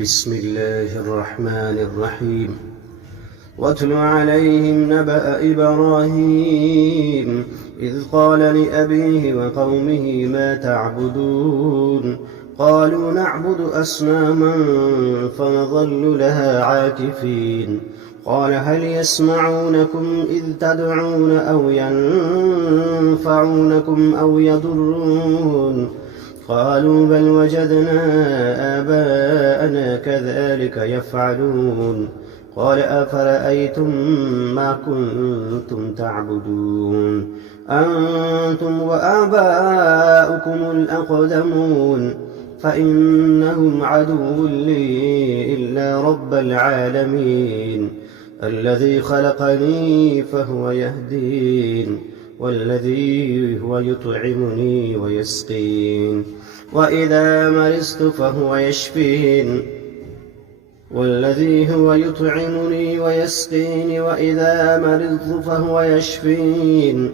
بسم الله الرحمن الرحيم. واتل عليهم نبأ إبراهيم إذ قال لأبيه وقومه ما تعبدون قالوا نعبد أصناما فنظل لها عاكفين قال هل يسمعونكم إذ تدعون أو ينفعونكم أو يضرون قالوا بل وجدنا آباءنا كذلك يفعلون قال أفرأيتم ما كنتم تعبدون أنتم وآباؤكم الأقدمون فإنهم عدو لي إلا رب العالمين الذي خلقني فهو يهدين والذي هو يطعمني ويسقين وإذا مرضت فهو يشفين والذي هو يطعمني ويسقين وإذا مرضت فهو يشفين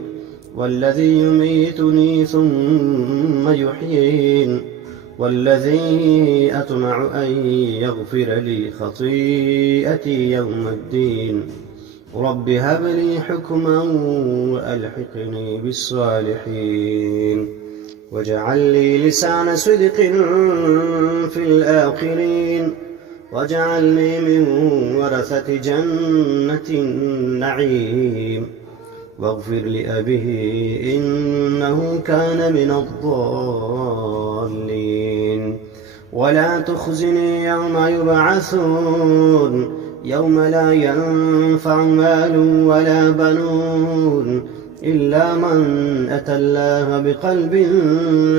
والذي يميتني ثم يحيين والذي أطمع أن يغفر لي خطيئتي يوم الدين رب هب لي حكما وألحقني بالصالحين واجعل لي لسان صدق في الآخرين واجعلني من ورثة جنة النعيم واغفر لأبيه إنه كان من الضالين ولا تخزني يوم يبعثون يوم لا ينفع مال ولا بنون إلا من أتى الله بقلب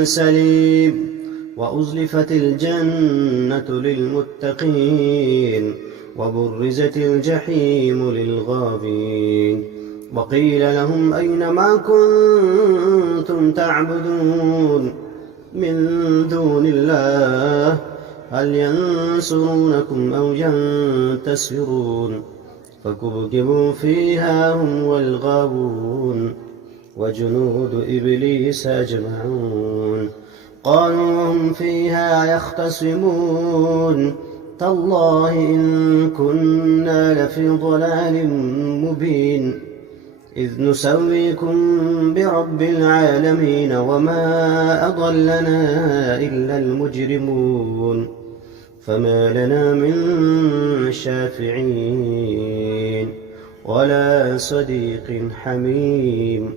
سليم وأزلفت الجنة للمتقين وبرزت الجحيم للغابين وقيل لهم أين ما كنتم تعبدون من دون الله هل ينصرونكم أو ينتصرون فكبكبوا فيها هم والغاوون وجنود إبليس أجمعون قالوا وهم فيها يختصمون تالله إن كنا لفي ضلال مبين إذ نسويكم برب العالمين وما أضلنا إلا المجرمون فما لنا من شافعين ولا صديق حميم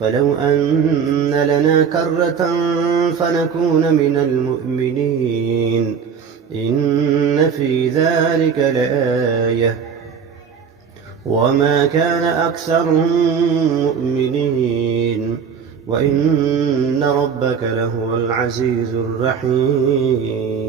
فلو أن لنا كرة فنكون من المؤمنين إن في ذلك لآية وما كان أكثرهم مؤمنين وإن ربك لهو العزيز الرحيم.